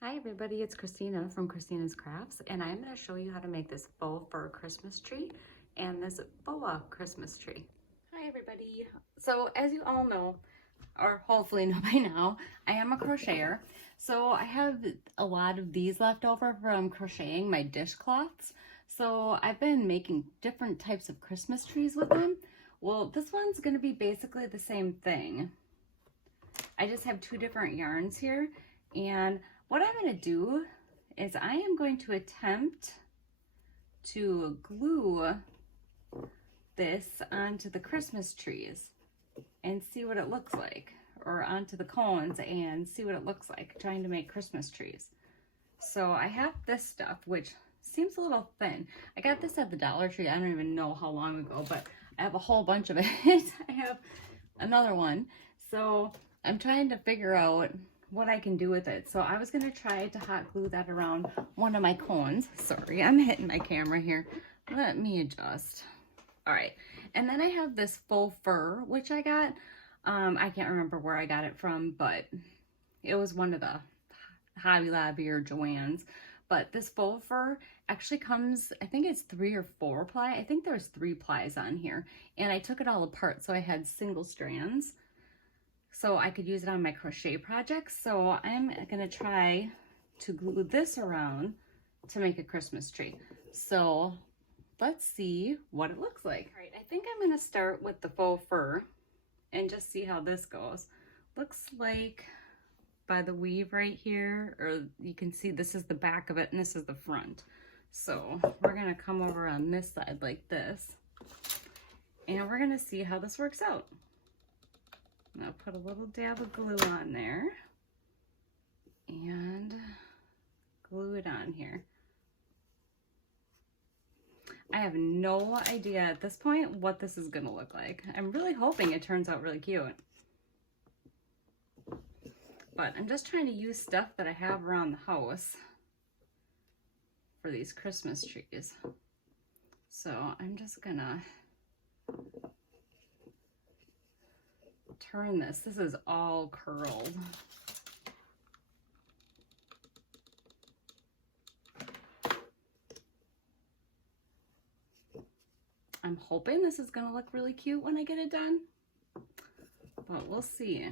Hi everybody, it's Christina from Christina's Crafts, and I'm going to show you how to make this faux fur Christmas tree and this boa Christmas tree. Hi everybody. So as you all know, or hopefully know by now, I am a crocheter. So I have a lot of these left over from crocheting my dishcloths. So I've been making different types of Christmas trees with them. Well, this one's going to be basically the same thing. I just have two different yarns here, and what I'm going to do is I am going to attempt to glue this onto the Christmas trees and see what it looks like, or onto the cones and see what it looks like, trying to make Christmas trees. So I have this stuff, which seems a little thin. I got this at the Dollar Tree, I don't even know how long ago, but I have a whole bunch of it. I have another one. So I'm trying to figure out what I can do with it. So I was going to try to hot glue that around one of my cones. Sorry, I'm hitting my camera here. Let me adjust. All right. And then I have this faux fur, which I got. I can't remember where I got it from, but it was one of the Hobby Lobby or Joann's. But this faux fur actually comes, I think it's 3 or 4 ply. I think there's 3 plies on here. And I took it all apart, so I had single strands, so I could use it on my crochet projects. So I'm gonna try to glue this around to make a Christmas tree. So let's see what it looks like. All right, I think I'm gonna start with the faux fur and just see how this goes. Looks like by the weave right here, or you can see this is the back of it and this is the front. So we're gonna come over on this side like this, and we're gonna see how this works out. I'll put a little dab of glue on there and glue it on here. I have no idea at this point what this is gonna look like. I'm really hoping it turns out really cute. But I'm just trying to use stuff that I have around the house for these Christmas trees. So I'm just gonna turn this. This is all curled. I'm hoping this is gonna look really cute when I get it done, but we'll see.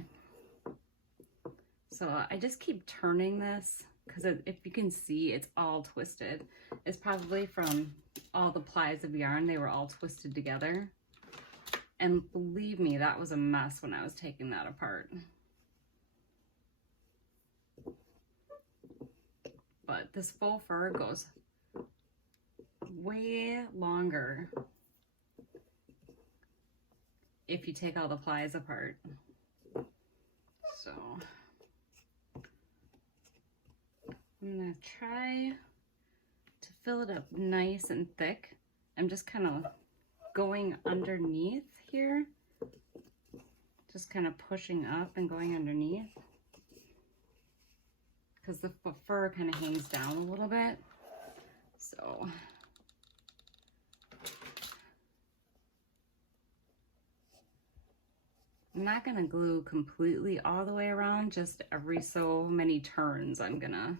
So I just keep turning this because if you can see, it's all twisted. It's probably from all the plies of yarn. They were all twisted together. And believe me, that was a mess when I was taking that apart. But this faux fur goes way longer if you take all the plies apart. So I'm gonna try to fill it up nice and thick. I'm just kind of going underneath here, just kind of pushing up and going underneath, because the fur kind of hangs down a little bit. So I'm not gonna glue completely all the way around, just every so many turns I'm gonna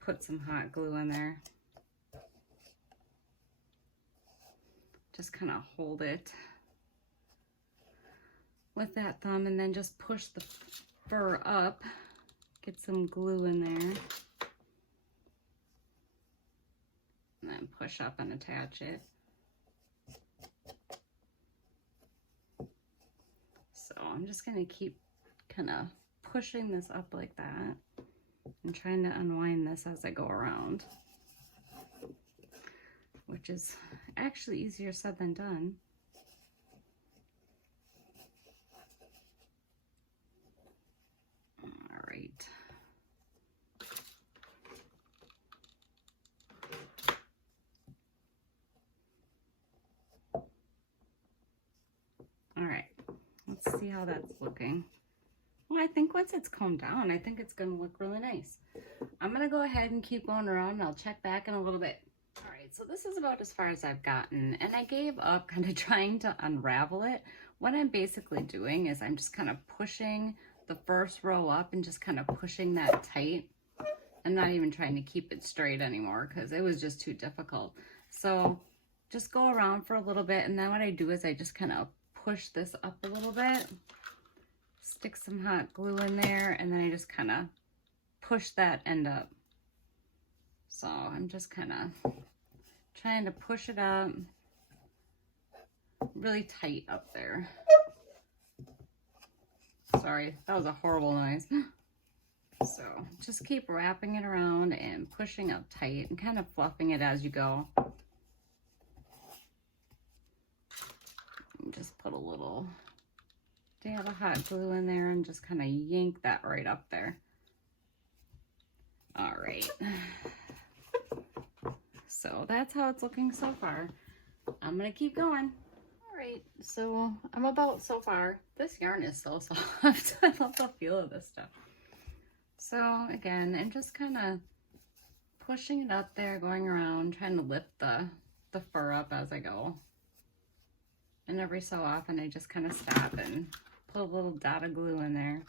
put some hot glue in there. Just kind of hold it with that thumb and then just push the fur up, get some glue in there, and then push up and attach it. So I'm just gonna keep kind of pushing this up like that and trying to unwind this as I go around, which is actually easier said than done. All right. All right, let's see how that's looking. Well, I think once it's combed down, I think it's gonna look really nice. I'm gonna go ahead and keep going around and I'll check back in a little bit. All right, so this is about as far as I've gotten, and I gave up kind of trying to unravel it. What I'm basically doing is I'm just kind of pushing the first row up and just kind of pushing that tight. I'm not even trying to keep it straight anymore because it was just too difficult. So just go around for a little bit, and then what I do is I just kind of push this up a little bit, stick some hot glue in there, and then I just kind of push that end up. So I'm just kind of trying to push it up really tight up there. Sorry, that was a horrible noise. So just keep wrapping it around and pushing up tight and kind of fluffing it as you go. And just put a little dab of hot glue in there and just kind of yank that right up there. All right. So that's how it's looking so far. I'm gonna keep going. All right, so I'm about so far. This yarn is so soft. I love the feel of this stuff. So again, I'm just kind of pushing it up there, going around, trying to lift the fur up as I go. And every so often I just kind of stop and put a little dot of glue in there.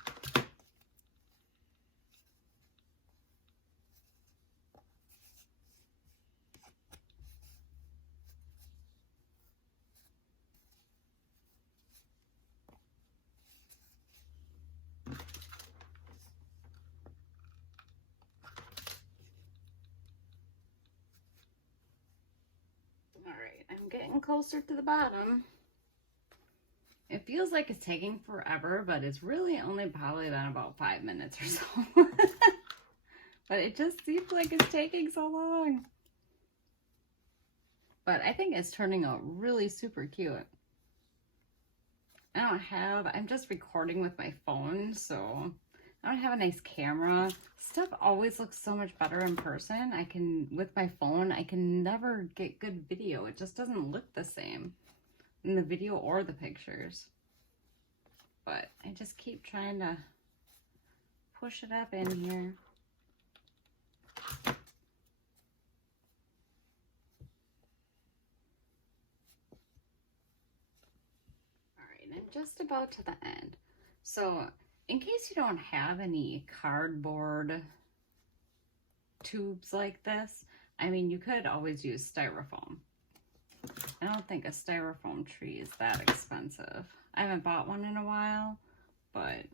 Alright, I'm getting closer to the bottom. It feels like it's taking forever, but it's really only probably been about 5 minutes or so. But it just seems like it's taking so long. But I think it's turning out really super cute. I'm just recording with my phone, so I don't have a nice camera. Stuff always looks so much better in person. With my phone, I can never get good video. It just doesn't look the same in the video or the pictures. But I just keep trying to push it up in here. Alright, I'm just about to the end. So in case you don't have any cardboard tubes like this, I mean, you could always use styrofoam. I don't think a styrofoam tree is that expensive. I haven't bought one in a while, but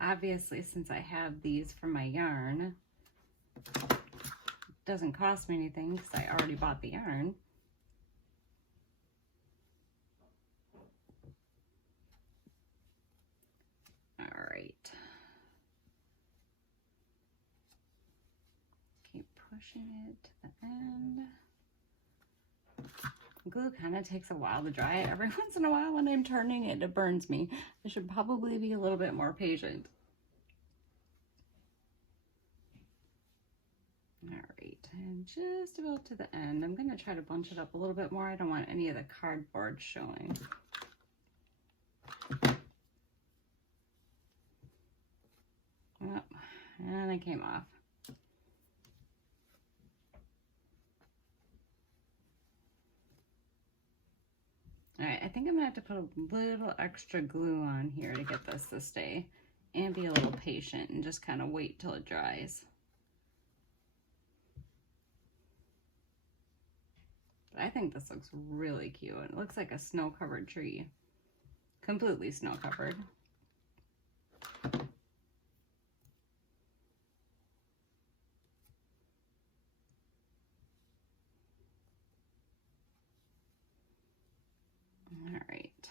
obviously since I have these for my yarn, it doesn't cost me anything because I already bought the yarn. All right. Keep pushing it to the end. Glue kind of takes a while to dry. Every once in a while when I'm turning it, it burns me. I should probably be a little bit more patient. All right, I'm just about to the end. I'm going to try to bunch it up a little bit more. I don't want any of the cardboard showing. Oh, and it came off. All right, I think I'm gonna have to put a little extra glue on here to get this to stay, and be a little patient and just kind of wait till it dries. But I think this looks really cute. It looks like a snow-covered tree, completely snow-covered. All right.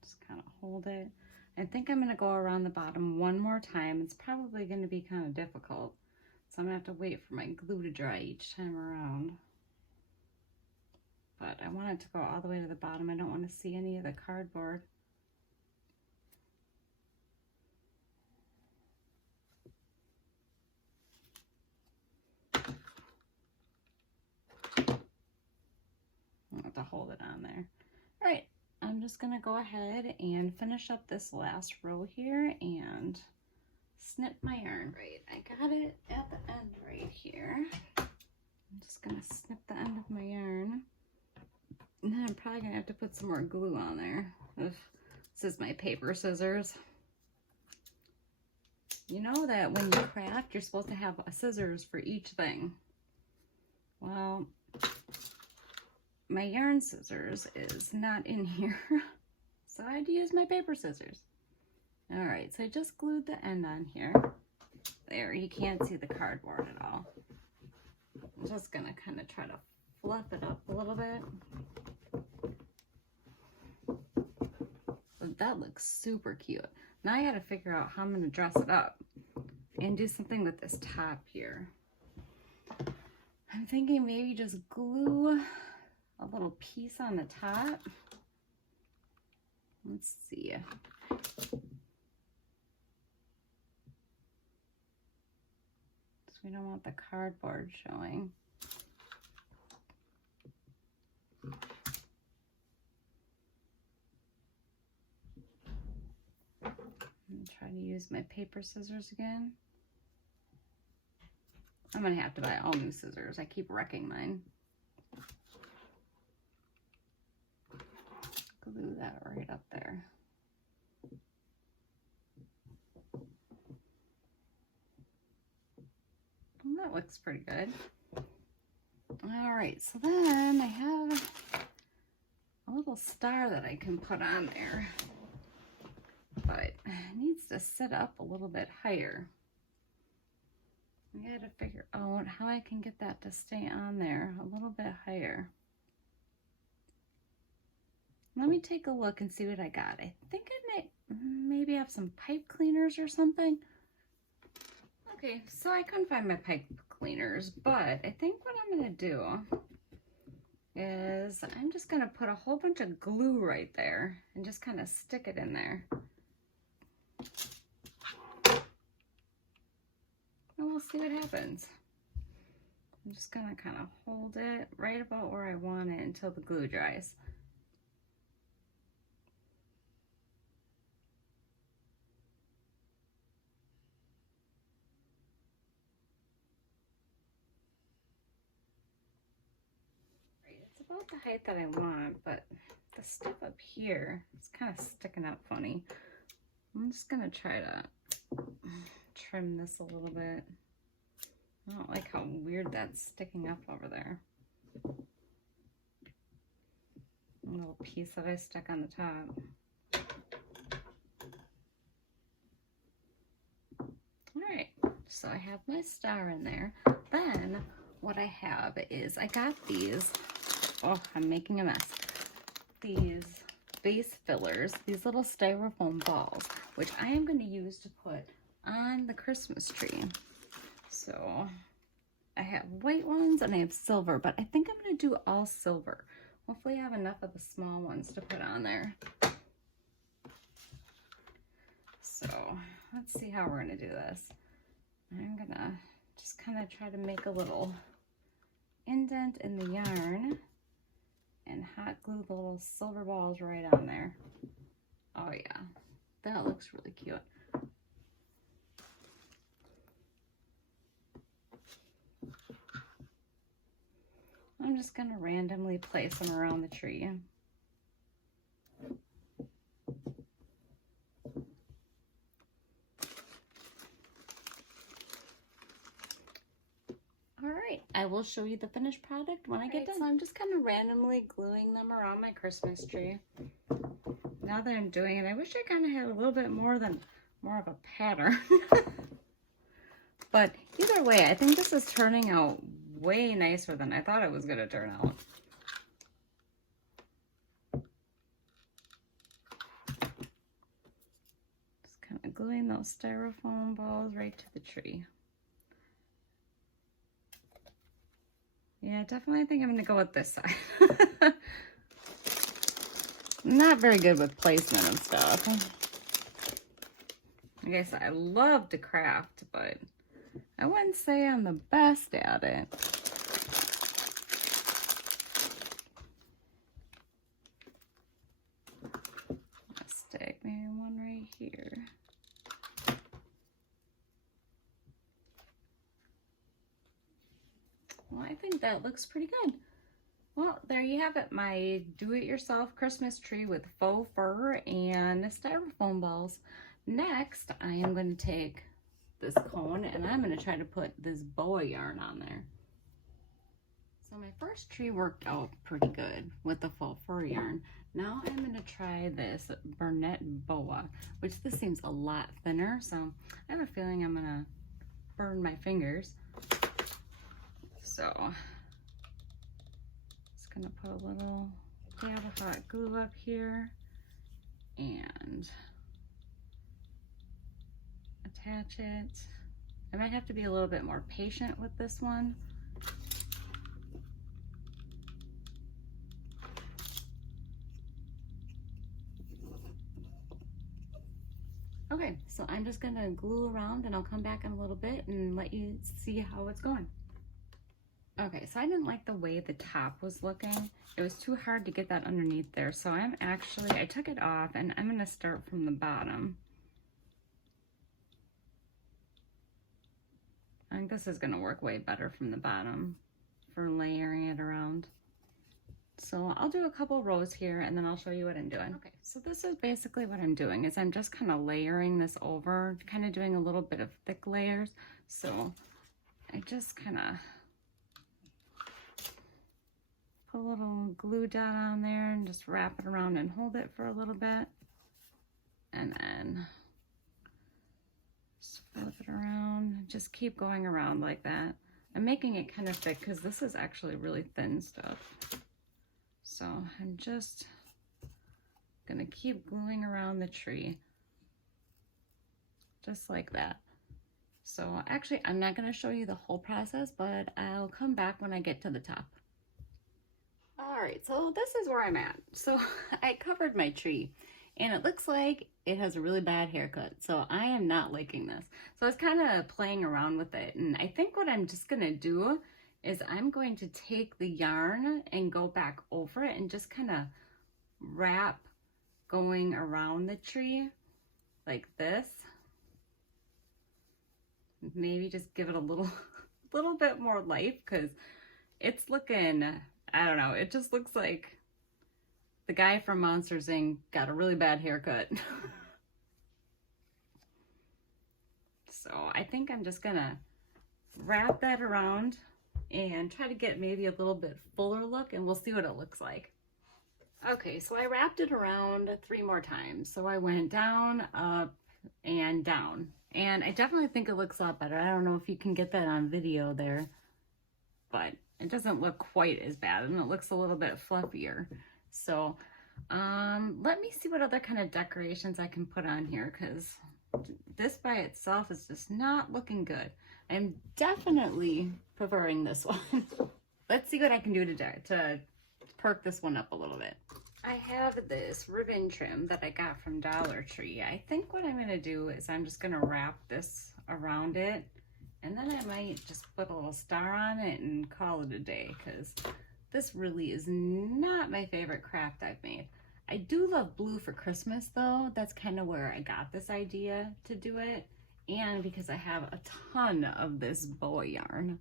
Just kind of hold it. I think I'm going to go around the bottom one more time. It's probably going to be kind of difficult, so I'm going to have to wait for my glue to dry each time around. But I want it to go all the way to the bottom. I don't want to see any of the cardboard. I'll have to hold it on there. All right, I'm just gonna go ahead and finish up this last row here and snip my yarn. Right, I got it at the end right here. I'm just gonna snip the end of my yarn. And then I'm probably gonna have to put some more glue on there. Ugh. This is my paper scissors. You know that when you craft, you're supposed to have scissors for each thing. Well, my yarn scissors is not in here, so I had to use my paper scissors. All right, so I just glued the end on here. There, you can't see the cardboard at all. I'm just gonna kind of try to fluff it up a little bit. But that looks super cute. Now I gotta figure out how I'm gonna dress it up and do something with this top here. I'm thinking maybe just glue a little piece on the top. Let's see. So we don't want the cardboard showing. Try to use my paper scissors again. I'm gonna have to buy all new scissors. I keep wrecking mine. Glue that right up there. Well, that looks pretty good. All right, so then I have a little star that I can put on there, but it needs to sit up a little bit higher. I gotta figure out how I can get that to stay on there a little bit higher. Let me take a look and see what I got. I think I might maybe have some pipe cleaners or something. Okay, so I couldn't find my pipe cleaners, but I think what I'm gonna do is I'm just gonna put a whole bunch of glue right there and just kind of stick it in there. And we'll see what happens. I'm just gonna kind of hold it right about where I want it until the glue dries. It's about the height that I want, but the stuff up here is kind of sticking out funny. I'm just gonna try to trim this a little bit. I don't like how weird that's sticking up over there. A little piece that I stuck on the top. All right, so I have my star in there. Then what I have is I got these, oh, I'm making a mess. These base fillers, these little styrofoam balls, which I am going to use to put on the Christmas tree. So I have white ones and I have silver, but I think I'm going to do all silver. Hopefully I have enough of the small ones to put on there. So let's see how we're going to do this. I'm going to just kind of try to make a little indent in the yarn and hot glue the little silver balls right on there. Oh yeah, that looks really cute. I'm just gonna randomly place them around the tree. All right, I will show you the finished product when I get done. So I'm just kind of randomly gluing them around my Christmas tree. Now that I'm doing it, I wish I kind of had a little bit more of a pattern. But either way, I think this is turning out way nicer than I thought it was going to turn out. Just kind of gluing those styrofoam balls right to the tree. Yeah, definitely I think I'm going to go with this side. Not very good with placement and stuff. Like I said, I love to craft, but I wouldn't say I'm the best at it. I'll stick maybe one right here. Well, I think that looks pretty good. Well, there you have it, my do-it-yourself Christmas tree with faux fur and styrofoam balls. Next, I am going to take this cone and I'm going to try to put this boa yarn on there. So my first tree worked out pretty good with the faux fur yarn. Now I'm going to try this Burnett boa, which this seems a lot thinner, so I have a feeling I'm going to burn my fingers. So just going to put a little dab of hot glue up here and attach it. I might have to be a little bit more patient with this one. Okay, so I'm just gonna glue around and I'll come back in a little bit and let you see how it's going. Okay, so I didn't like the way the top was looking. It was too hard to get that underneath there. So I took it off and I'm gonna start from the bottom. I think this is gonna work way better from the bottom for layering it around. So I'll do a couple rows here and then I'll show you what I'm doing. Okay, so this is basically what I'm doing is I'm just kind of layering this over, kind of doing a little bit of thick layers. So I just kind of put a little glue dot on there and just wrap it around and hold it for a little bit. And then just flip it around, just keep going around like that. I'm making it kind of thick because this is actually really thin stuff. So I'm just gonna keep gluing around the tree, just like that. So actually, I'm not gonna show you the whole process, but I'll come back when I get to the top. All right, so this is where I'm at. So I covered my tree and it looks like it has a really bad haircut. So I am not liking this. So I was kind of playing around with it. And I think what I'm just gonna do is I'm going to take the yarn and go back over it and just kind of wrap going around the tree like this. Maybe just give it a little bit more life because it's looking, I don't know, it just looks like the guy from Monsters Inc. got a really bad haircut. So I think I'm just gonna wrap that around and try to get maybe a little bit fuller look and we'll see what it looks like. Okay, so I wrapped it around 3 more times. So I went down, up, and down. And I definitely think it looks a lot better. I don't know if you can get that on video there, but it doesn't look quite as bad and it looks a little bit fluffier. So let me see what other kind of decorations I can put on here because this by itself is just not looking good. I'm definitely preferring this one. Let's see what I can do to perk this one up a little bit. I have this ribbon trim that I got from Dollar Tree. I think what I'm going to do is I'm just going to wrap this around it and then I might just put a little star on it and call it a day because this really is not my favorite craft I've made. I do love blue for Christmas though. That's kind of where I got this idea to do it. And because I have a ton of this boa yarn.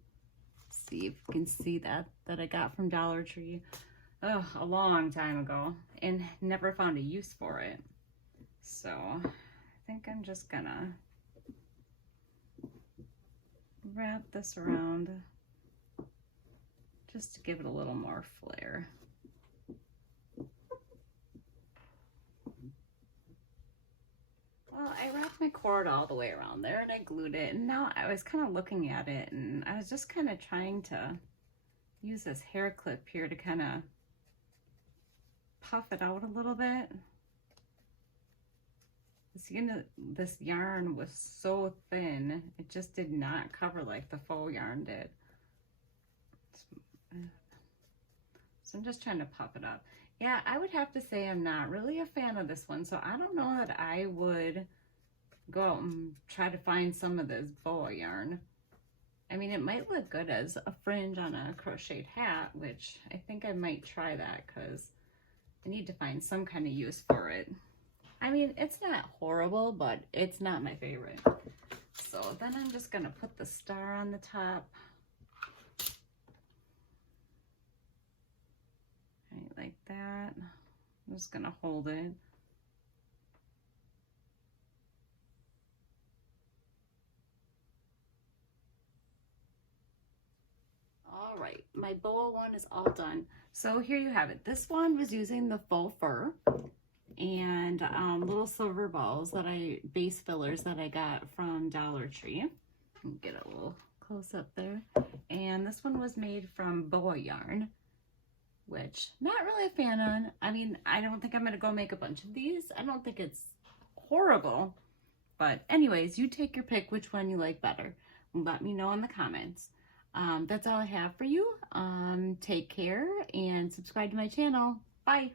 See if you can see that I got from Dollar Tree a long time ago and never found a use for it. So I think I'm just gonna wrap this around just to give it a little more flair. Well, I wrapped my cord all the way around there and I glued it, and now I was kind of looking at it and I was just kind of trying to use this hair clip here to kind of puff it out a little bit. This yarn was so thin, it just did not cover like the faux yarn did. So I'm just trying to puff it up. Yeah, I would have to say I'm not really a fan of this one, so I don't know that I would go out and try to find some of this boa yarn. I mean, it might look good as a fringe on a crocheted hat, which I think I might try that because I need to find some kind of use for it. I mean, it's not horrible, but it's not my favorite. So then I'm just gonna put the star on the top. like that. I'm just gonna hold it. All right, my boa one is all done. So here you have it. This one was using the faux fur and little silver balls that base fillers that I got from Dollar Tree. Get a little close up there. And this one was made from boa yarn, which not really a fan on. I mean, I don't think I'm gonna go make a bunch of these. I don't think it's horrible, but anyways, you take your pick which one you like better. Let me know in the comments. That's all I have for you. Take care and subscribe to my channel. Bye.